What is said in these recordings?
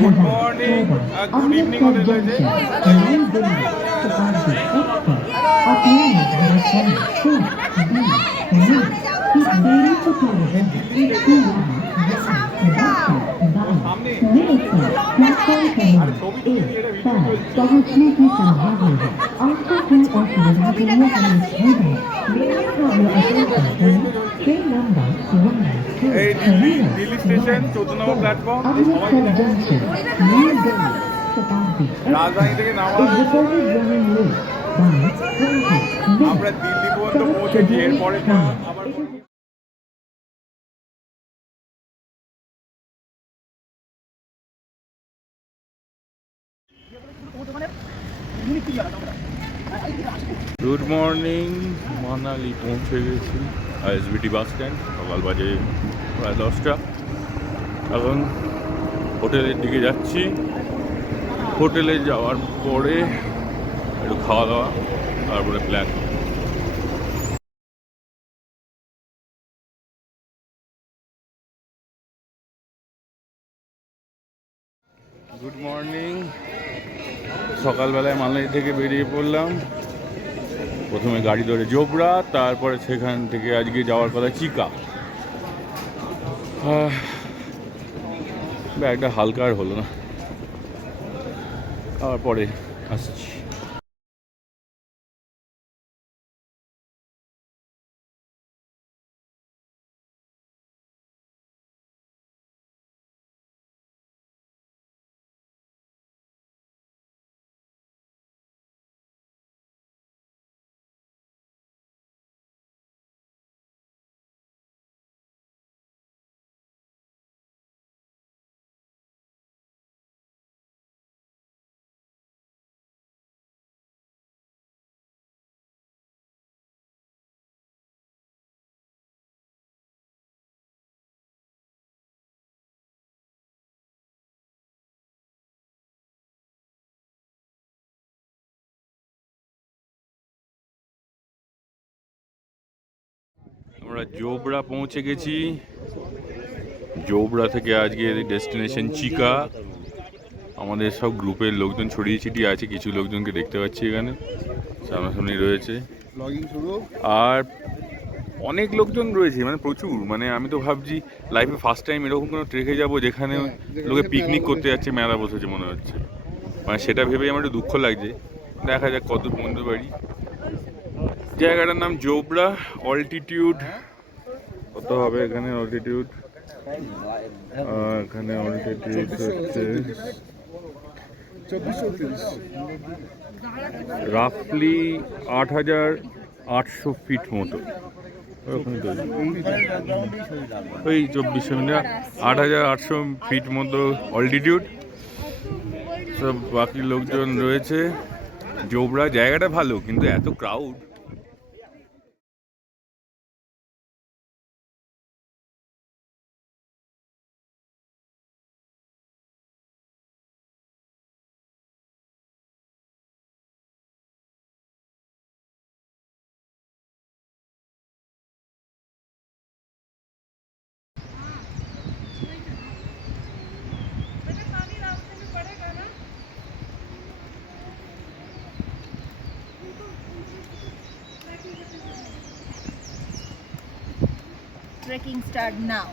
Good morning, good evening হতে চলেছে। এই দিল্লি দিল্লি স্টেশন 14 নম্বর প্ল্যাটফর্ম। রাজধানী থেকে নামা হয়েছে, আমরা দিল্লি পর্যন্ত পৌঁছেছি। এরপরে আবার গুড মর্নিং, মানালি পৌঁছে গেছি আইএসবিটি বাস স্ট্যান্ড। সকাল বাজে প্রায় 10টা। এখন হোটেলের দিকে যাচ্ছি। হোটেলে যাওয়ার পরে একটু খাওয়া দাওয়া, তারপরে প্ল্যান। গুড মর্নিং, সকালবেলায় মানালি থেকে বেরিয়ে পড়লাম। প্রথমে গাড়ি ধরে জোবরা, তারপরে সেখান থেকে আজকে যাওয়ার কথা চিকা। ব্যাগটা হালকা আর হলো না, খাওয়ার পরে আসছি। আমরা জোবরা পৌঁছে গেছি। জোবরা থেকে আজকে ডেস্টিনেশন চিকা। আমাদের সব গ্রুপের লোকজন ছড়িয়ে ছিটিয়ে আছে, কিছু লোকজনকে দেখতে পাচ্ছি এখানে সামনাসামনি রয়েছে। আর অনেক লোকজন রয়েছে, মানে প্রচুর। মানে আমি তো ভাবছি লাইফে ফার্স্ট টাইম এরকম কোনো ট্রেকে যাব যেখানে লোকে পিকনিক করতে যাচ্ছে, মেলা বসেছে মনে হচ্ছে। মানে সেটা ভেবেই আমার একটু দুঃখ লাগছে। দেখা যাক কত পর্যন্ত পারি। জায়গাটার নাম জোবরা। অল্টিটিউড কত হবে এখানে? অল্টিটিউড এখানে অল্টিটিউড হচ্ছে রাফলি 8,800 ফিট মতো। ওই 2400 মিটার, 8,800 ফিট মতো অল্টিটিউড। সব বাকি লোকজন রয়েছে। জোবরা জায়গাটা ভালো, কিন্তু এত ক্রাউড। Trekking start now.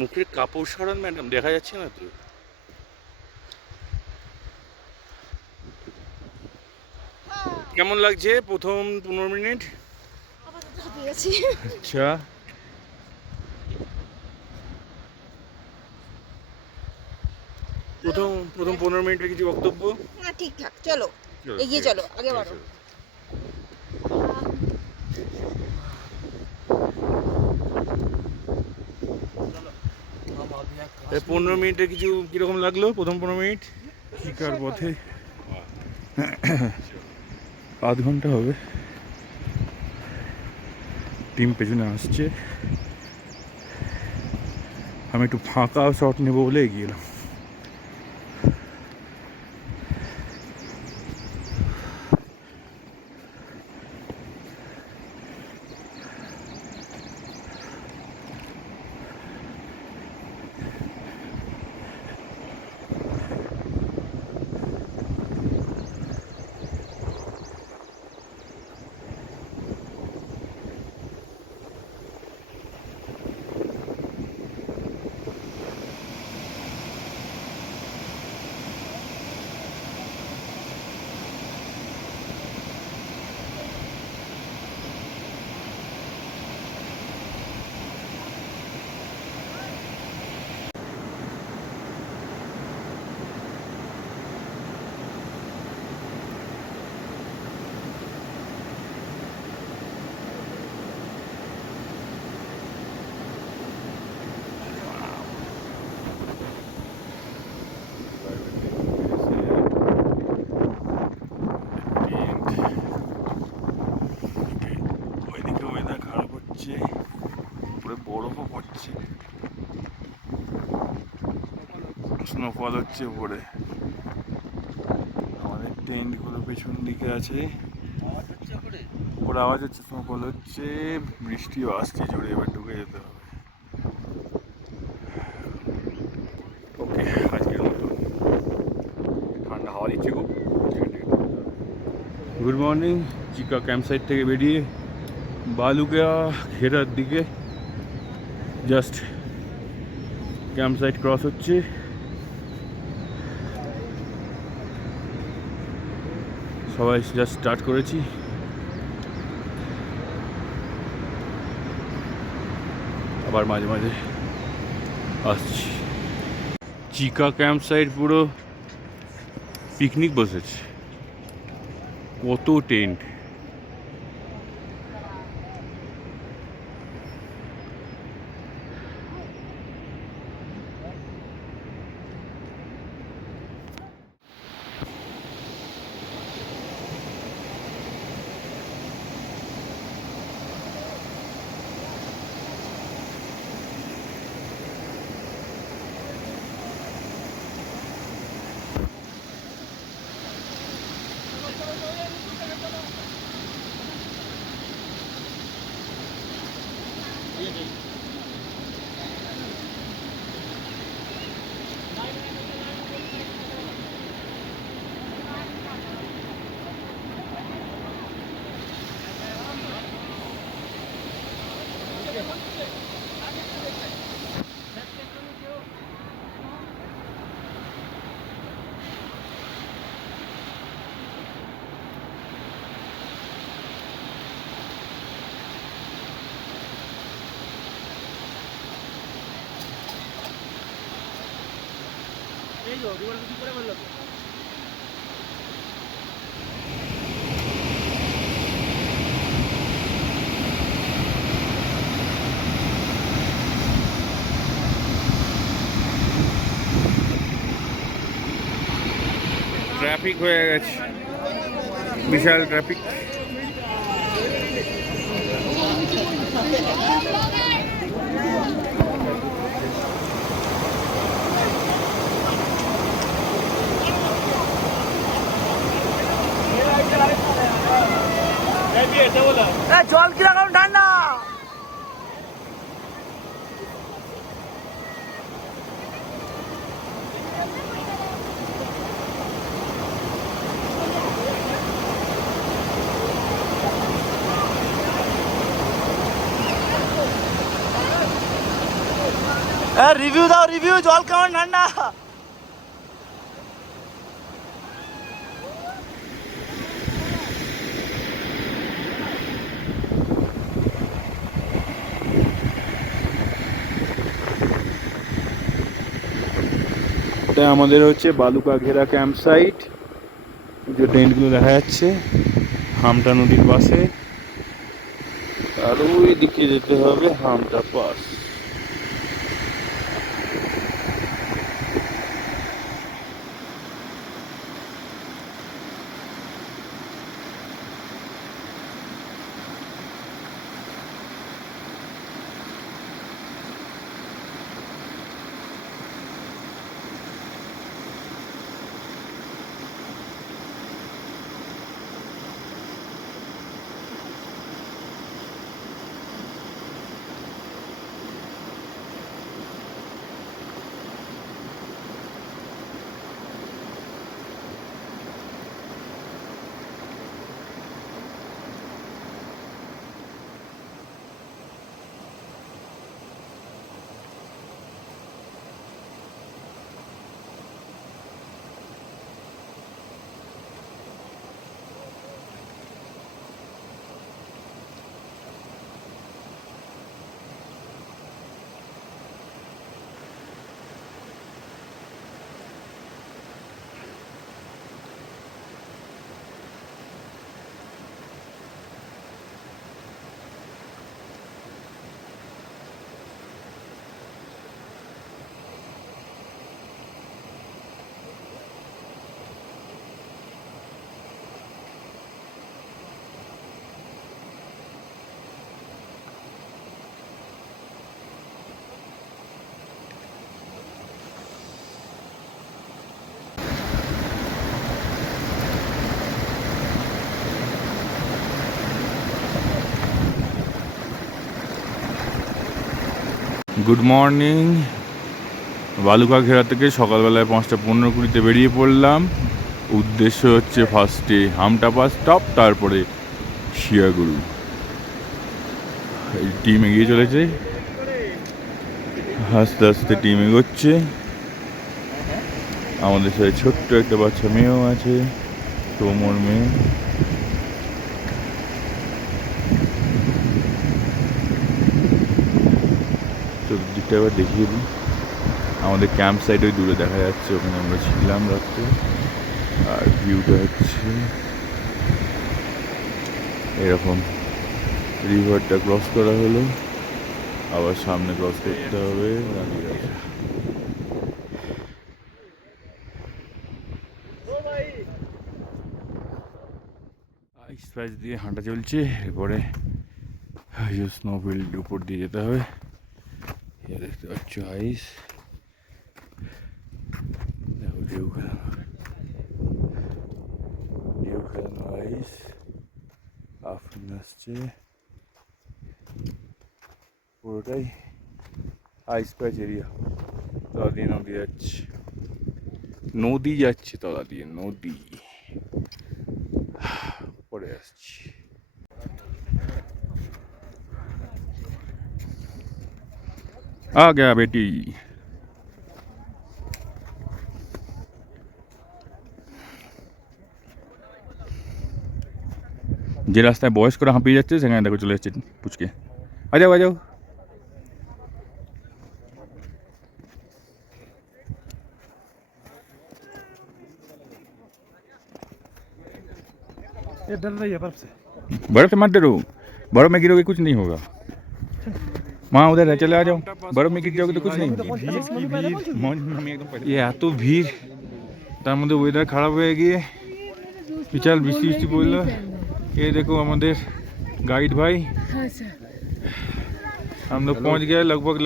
মুখের কাপড় সরান ম্যাডাম, দেখা যাচ্ছে না তো। কেমন লাগছে প্রথম 15 মিনিট? আচ্ছা, প্রথম 15 মিনিটের কিছু বক্তব্য? না, ঠিকঠাক। চলো এগিয়ে চলো, আগে বাড়ো। 15 মিনিটে কিছু কিরকম লাগলো প্রথম 15 মিনিট? চিকার পথে আধ ঘন্টা হবে, টিম পেছনে আসছে, আমি একটু ফাঁকা শট নেবো বলে এগিয়ে এলাম। ওইদিকে ওয়েদার খারাপ হচ্ছে, পুরো বরফও পড়ছে, স্নোফল হচ্ছে উপরে। আমাদের টেন্টগুলো পেছন দিকে আছে, ওর আওয়াজ হচ্ছে, স্নোফল হচ্ছে, বৃষ্টিও আসছে জোরে, এবার ঢুকে যেতে হবে। ওকে, আজকের মতো ঠান্ডা হাওয়া দিচ্ছে খুব। গুড মর্নিং, চিকা ক্যাম্প সাইট থেকে বেরিয়ে বালুকা ঘেরার দিকে জাস্ট ক্যাম্প সাইট ক্রস হচ্ছে। সবাই জাস্ট স্টার্ট করেছি, আবার মাঝে মাঝে আসছি। চিকা ক্যাম্প সাইট পুরো পিকনিক বসেছে, কত টেন্ট। ট্রাফিক হয়ে গেছে, বিশাল ট্রাফিক। জল কিরকম ঠান্ডা! রিভিউ দাও, রিভিউ, জল কেমন ঠান্ডা। এটা আমাদের হচ্ছে বালুকা ঘেরা ক্যাম্প সাইট, যে টেন্টগুলো দেখা যাচ্ছে হামটা নদীর পাশে। আর ওই দিকে যেতে হবে হামটা পাস। Good morning. বালুকা ঘেরা থেকে সকালবেলায় 5:15-20 বেরিয়ে পড়লাম। উদ্দেশ্য হচ্ছে ফার্স্টে হামটা পাস স্টপ, তারপরে শিয়াগুরু। এই টিম এগিয়ে চলেছে, আস্তে আস্তে টিম এগোচ্ছে। আমাদের সাথে ছোট্ট একটা বাচ্চা মেয়েও আছে, তোমর মেয়ে। চতুর্দিকটা এবার দেখিয়ে দিই। আমাদের ক্যাম্প সাইট ওই দূরে দেখা যাচ্ছে, ওখানে আমরা ছিলাম রাত্রে। আর ভিউটা হচ্ছে এরকম, রিভারটা ক্রস করা হলো, আবার সামনে ক্রস করতে হবে। আইস প্যাচ দিয়ে হাঁটা চলছে, এরপরে স্নোফিল্ড উপর দিয়ে যেতে হবে। দেখতে পাচ্ছ আইস, দেখো ঢেউ খেলানো আইস আফরিন আসছে। পুরোটাই আইস প্যাচ এরিয়া। তলা দিয়ে নদী যাচ্ছে, নদী যাচ্ছে তলা দিয়ে, নদী। পরে আসছি। आ गया बेटी। যে রাস্তায় বয়স্করা হাঁপিয়ে যাচ্ছে সেখানে দেখো চলে যাচ্ছে পুচকে। আ যাও আ যাও। बर्फ से मत डरो, बर्फ में गिरोगे कुछ नहीं होगा। वहाँ उधर है, चले आ जाओ। बर्फ में गिर जाओगे तो कुछ नहीं। ये এত ভিড়, তার মধ্যে ওয়েদার খারাপ হয়ে গিয়ে বিশাল বৃষ্টি বৃষ্টি পড়লো। ये देखो আমাদের गाइड भाई, हम लोग पहुँच गए लगभग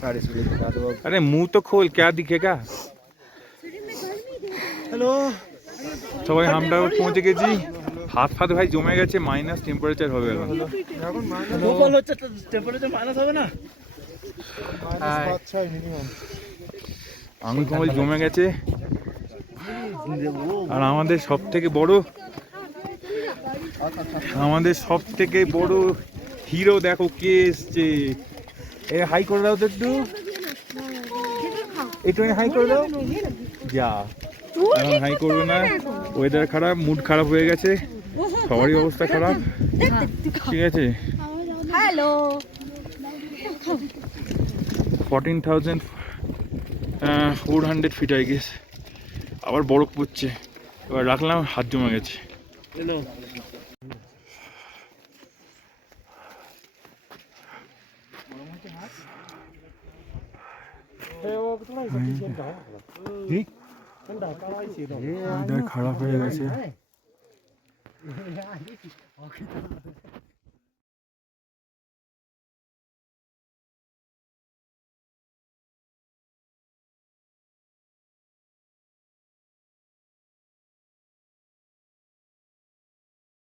16:30 के बाद। अरे मुंह तो खोल, क्या दिखेगा। हेलो সবাই আমরা পৌঁছে গেছি। হাত ফাত ভাই জমে গেছে, মাইনাস টেম্পারেচার হবে এখন। আঙুল ফাঙুল জমে গেছে। আর আমাদের সব থেকে বড় হিরো দেখো কে এসছে। এ হাই করে দাও তো একটু হাই করে দাও। যা এখন হাই করবে না, ওয়েদার খারাপ, মুড খারাপ হয়ে গেছে, সবারই অবস্থা খারাপ। ঠিক আছে, হ্যালো 14,000 400 ফিট আই গেস। আবার বরফ পড়ছে, এবার রাখলাম হাত জমে গেছে। খারাপ হয়ে গেছে।